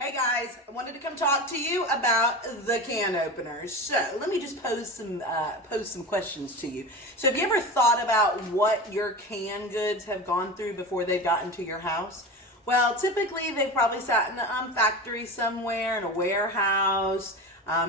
Hey guys, I wanted to come talk to you about the can openers. So let me just pose some questions to you. So have you ever thought about what your canned goods have gone through before they've gotten to your house? Well, typically they've probably sat in a factory somewhere, in a warehouse,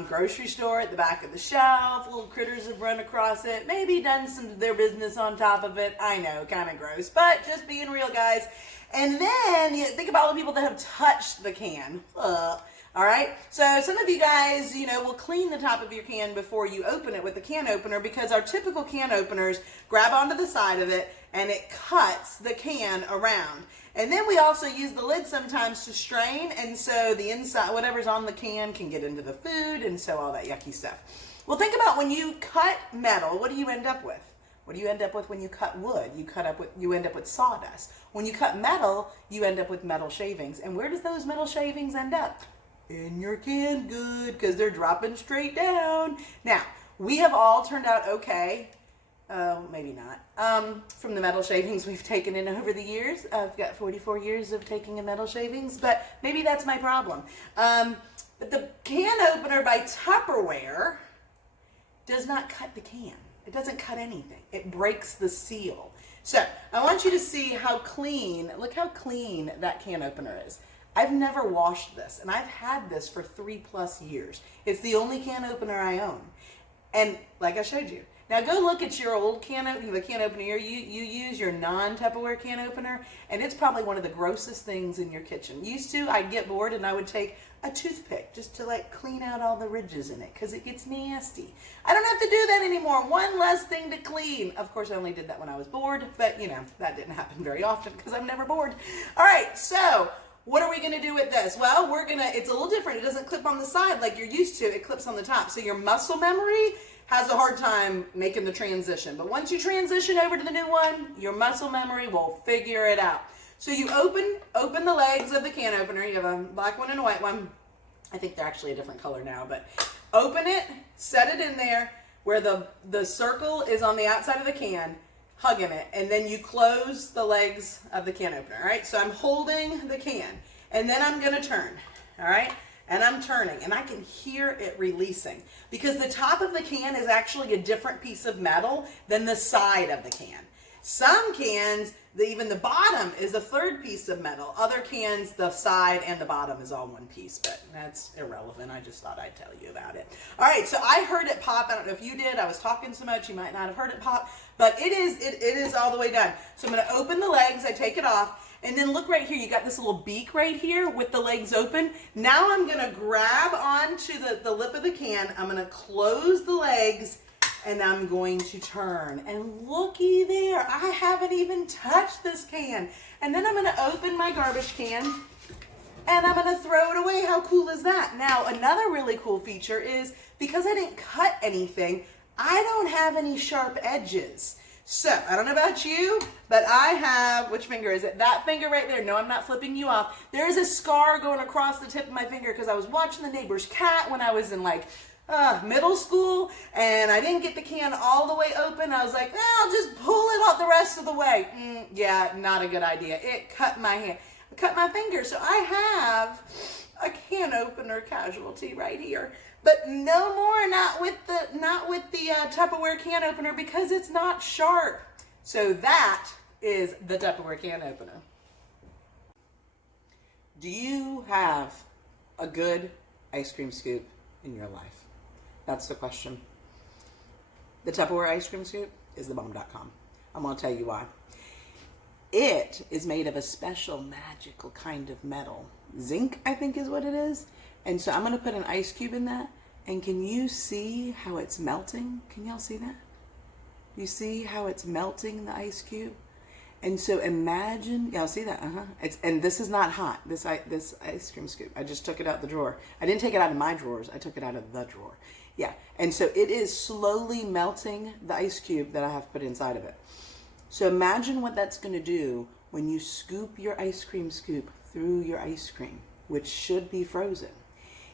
grocery store at the back of the shelf. Little critters have run across it, maybe done some of their business on top of it. I know, kind of gross, but just being real, guys. And then you think about all the people that have touched the can. All right. So some of you guys, will clean the top of your can before you open it with the can opener, because our typical can openers grab onto the side of it and it cuts the can around. And then we also use the lid sometimes to strain, and so the inside, whatever's on the can, can get into the food, and so all that yucky stuff. Well, think about when you cut metal, what do you end up with? What do you end up with when you cut wood? You end up with sawdust. When you cut metal, you end up with metal shavings. And where does those metal shavings end up? In your canned good, because they're dropping straight down. Now, we have all turned out okay. Maybe not. From the metal shavings we've taken in over the years. I've got 44 years of taking in metal shavings, but maybe that's my problem. But the can opener by Tupperware does not cut the can. It doesn't cut anything. It breaks the seal. So I want you to see how clean, look how clean that can opener is. I've never washed this, and I've had this for 3+ years. It's the only can opener I own. And like I showed you. Now go look at your old can opener, the can opener you use, your non-Tupperware can opener, and it's probably one of the grossest things in your kitchen. Used to, I'd get bored and I would take a toothpick just to clean out all the ridges in it, because it gets nasty. I don't have to do that anymore. One less thing to clean. Of course, I only did that when I was bored, but that didn't happen very often because I'm never bored. All right, so what are we going to do with this? Well, it's a little different. It doesn't clip on the side like you're used to. It clips on the top. So your muscle memory has a hard time making the transition. But once you transition over to the new one, your muscle memory will figure it out. So you open the legs of the can opener. You have a black one and a white one. I think they're actually a different color now, but open it, set it in there where the circle is on the outside of the can, hugging it, and then you close the legs of the can opener, all right? So I'm holding the can, and then I'm gonna turn, all right? And I'm turning, and I can hear it releasing, because the top of the can is actually a different piece of metal than the side of the can. Some cans, even the bottom is a third piece of metal. Other cans, the side and the bottom is all one piece, but that's irrelevant. I just thought I'd tell you about it. All right, so I heard it pop. I don't know if you did. I was talking so much, you might not have heard it pop, but it is all the way done. So I'm gonna open the legs, I take it off, and then look right here, you got this little beak right here with the legs open. Now I'm gonna grab onto the lip of the can, I'm gonna close the legs, and I'm going to turn. And looky there, I haven't even touched this can. And then I'm gonna open my garbage can, and I'm gonna throw it away. How cool is that? Now, another really cool feature is, because I didn't cut anything, I don't have any sharp edges. So, I don't know about you, but I have, which finger is it? That finger right there. No, I'm not flipping you off. There is a scar going across the tip of my finger because I was watching the neighbor's cat when I was in middle school, and I didn't get the can all the way open. I was like, I'll just pull it out the rest of the way. Yeah, not a good idea. It cut my hand, cut my finger. So I have a can opener casualty right here. But no more, not with the Tupperware can opener, because it's not sharp. So that is the Tupperware can opener. Do you have a good ice cream scoop in your life? That's the question. The Tupperware ice cream scoop is thebomb.com. I'm going to tell you why. It is made of a special magical kind of metal. Zinc, I think is what it is. And so I'm going to put an ice cube in that. And can you see how it's melting? Can y'all see that? You see how it's melting the ice cube? And so imagine, y'all see that? And this is not hot, this ice cream scoop. I just took it out the drawer. I didn't take it out of my drawers. I took it out of the drawer. Yeah, and so it is slowly melting the ice cube that I have put inside of it. So imagine what that's going to do when you scoop your ice cream scoop through your ice cream, which should be frozen.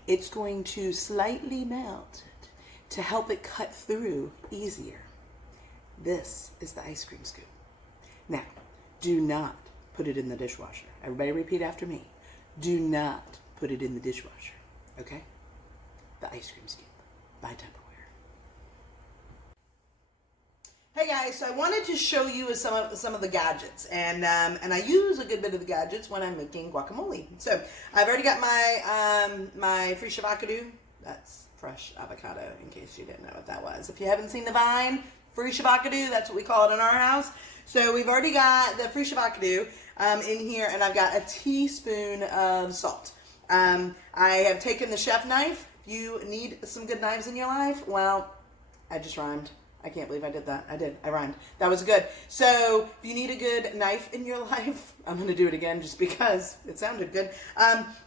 It's going to slightly melt it to help it cut through easier. This is the ice cream scoop. Now, do not put it in the dishwasher. Everybody repeat after me. Do not put it in the dishwasher, okay? The ice cream scoop by Tupperware. Hey guys, so I wanted to show you some of the gadgets, and I use a good bit of the gadgets when I'm making guacamole. So I've already got my fresh avocado. That's fresh avocado, in case you didn't know what that was. If you haven't seen the vine, fresh avocado, that's what we call it in our house. So we've already got the fresh avocado in here, and I've got a teaspoon of salt. I have taken the chef knife. If you need some good knives in your life, well, I just rhymed. I can't believe I did that. I rhymed. That was good. So if you need a good knife in your life, I'm going to do it again just because it sounded good.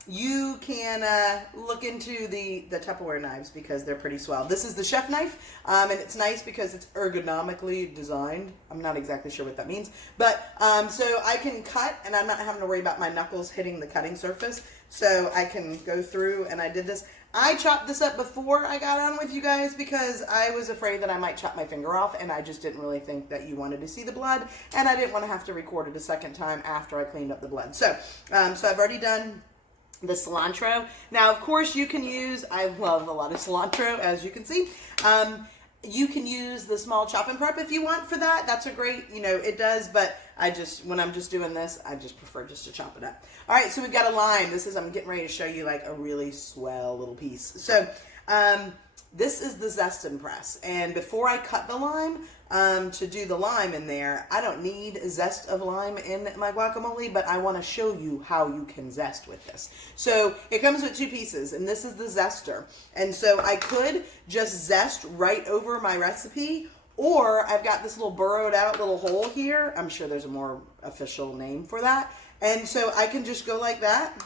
You can look into the Tupperware knives because they're pretty swell. This is the chef knife, and it's nice because it's ergonomically designed. I'm not exactly sure what that means. But so I can cut, and I'm not having to worry about my knuckles hitting the cutting surface. So I can go through, and I did this. I chopped this up before I got on with you guys because I was afraid that I might chop my finger off, and I just didn't really think that you wanted to see the blood, and I didn't want to have to record it a second time after I cleaned up the blood. So, so I've already done the cilantro. Now, of course, you can use, I love a lot of cilantro, as you can see. You can use the small chop and prep if you want for that. That's a great, it does, but when I'm just doing this, I just prefer just to chop it up. All right, so we've got a lime. I'm getting ready to show you like a really swell little piece. So, this is the zest press. And before I cut the lime, to do the lime in there, I don't need zest of lime in my guacamole, but I want to show you how you can zest with this. So it comes with 2 pieces, and this is the zester. And so I could just zest right over my recipe, or I've got this little burrowed out little hole here. I'm sure there's a more official name for that. And so I can just go like that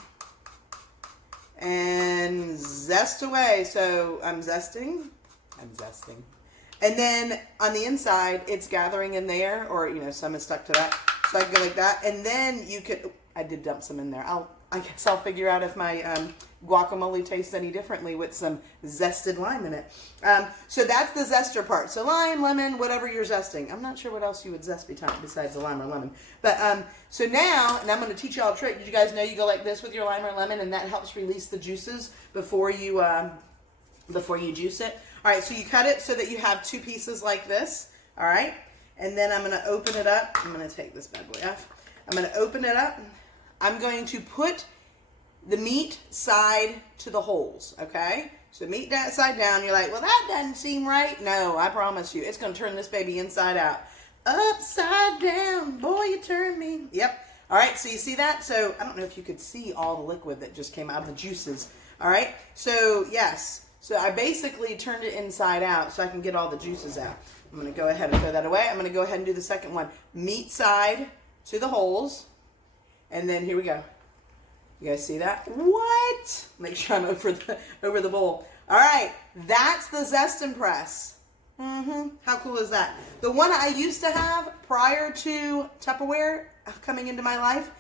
and zest away. So I'm zesting. And then on the inside, it's gathering in there, or, some is stuck to that. So I can go like that. And then you could, I did dump some in there. I guess I'll figure out if my guacamole tastes any differently with some zested lime in it. So that's the zester part. So lime, lemon, whatever you're zesting. I'm not sure what else you would zest besides the lime or lemon. But so now, and I'm going to teach y'all a trick. Did you guys know you go like this with your lime or lemon, and that helps release the juices before you juice it? All right, so you cut it so that you have 2 pieces like this, all right? And then I'm going to open it up. I'm going to take this bad boy off. I'm going to open it up. I'm going to put the meat side to the holes, okay? So meat that side down. You're like, well, that doesn't seem right. No, I promise you. It's going to turn this baby inside out. Upside down. Boy, you turned me. Yep. All right, so you see that? So I don't know if you could see all the liquid that just came out of the juices. All right, so yes. So I basically turned it inside out so I can get all the juices out. I'm going to go ahead and throw that away. I'm going to go ahead and do the second one. Meat side to the holes. And then here we go. You guys see that? What? Make sure I'm over the bowl. All right, that's the zest press. How cool is that? The one I used to have prior to Tupperware coming into my life,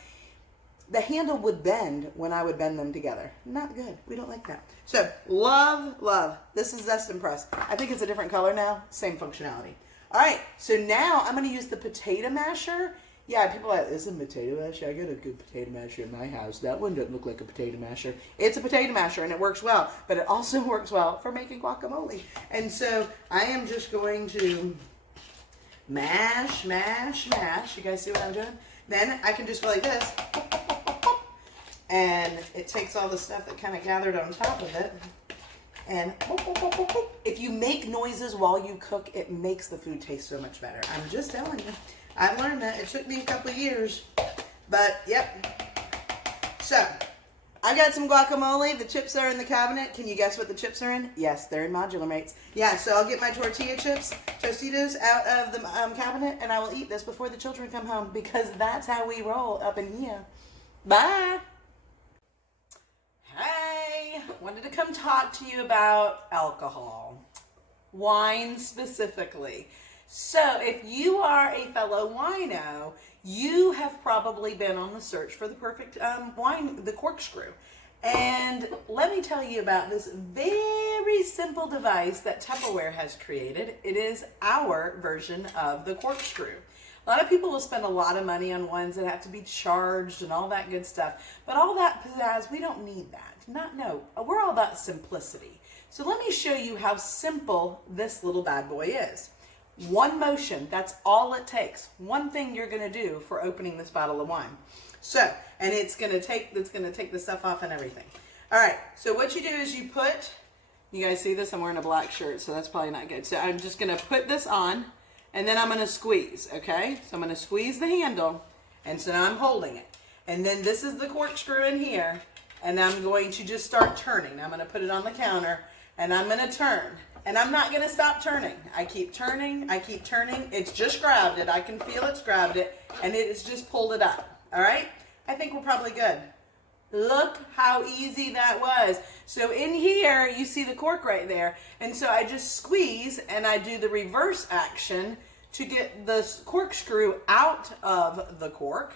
the handle would bend when I would bend them together. Not good. We don't like that. So, love. This is zest press. I think it's a different color now. Same functionality. All right, so now I'm going to use the potato masher. Yeah, people are like, this is a potato masher? I got a good potato masher in my house. That one doesn't look like a potato masher. It's a potato masher, and it works well. But it also works well for making guacamole. And so I am just going to mash. You guys see what I'm doing? Then I can just go like this. And it takes all the stuff that kind of gathered on top of it. And if you make noises while you cook, it makes the food taste so much better. I'm just telling you. I've learned that. It took me a couple of years. But, yep. So, I got some guacamole. The chips are in the cabinet. Can you guess what the chips are in? Yes, they're in Modular Mates. Yeah, so I'll get my tortilla chips, Tostitos, out of the cabinet, and I will eat this before the children come home because that's how we roll up in here. Bye. Hey, wanted to come talk to you about alcohol. Wine specifically. So if you are a fellow wino, you have probably been on the search for the perfect wine, the corkscrew. And let me tell you about this very simple device that Tupperware has created. It is our version of the corkscrew. A lot of people will spend a lot of money on ones that have to be charged and all that good stuff. But all that pizzazz, we don't need that. No, we're all about simplicity. So let me show you how simple this little bad boy is. One motion, that's all it takes. One thing you're gonna do for opening this bottle of wine. So, and it's gonna take the stuff off and everything. All right, so what you do is you guys see this? I'm wearing a black shirt, so that's probably not good. So I'm just gonna put this on, and then I'm gonna squeeze, okay? So I'm gonna squeeze the handle, and so now I'm holding it. And then this is the corkscrew in here, and I'm going to just start turning. Now I'm gonna put it on the counter, and I'm gonna turn. And I'm not gonna stop turning. I keep turning, I keep turning. It's just grabbed it. I can feel it's grabbed it, and it has just pulled it up, all right? I think we're probably good. Look how easy that was. So in here, you see the cork right there. And so I just squeeze and I do the reverse action to get the corkscrew out of the cork.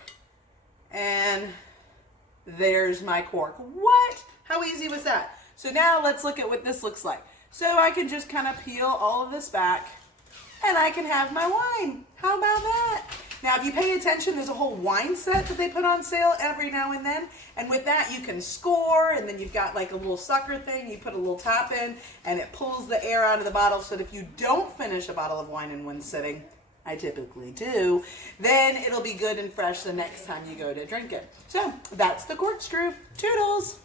And there's my cork. What? How easy was that? So now let's look at what this looks like. So I can just kind of peel all of this back and I can have my wine. How about that? Now, if you pay attention, there's a whole wine set that they put on sale every now and then. And with that, you can score, and then you've got like a little sucker thing. You put a little top in, and it pulls the air out of the bottle so that if you don't finish a bottle of wine in one sitting, I typically do, then it'll be good and fresh the next time you go to drink it. So, that's the corkscrew. Toodles!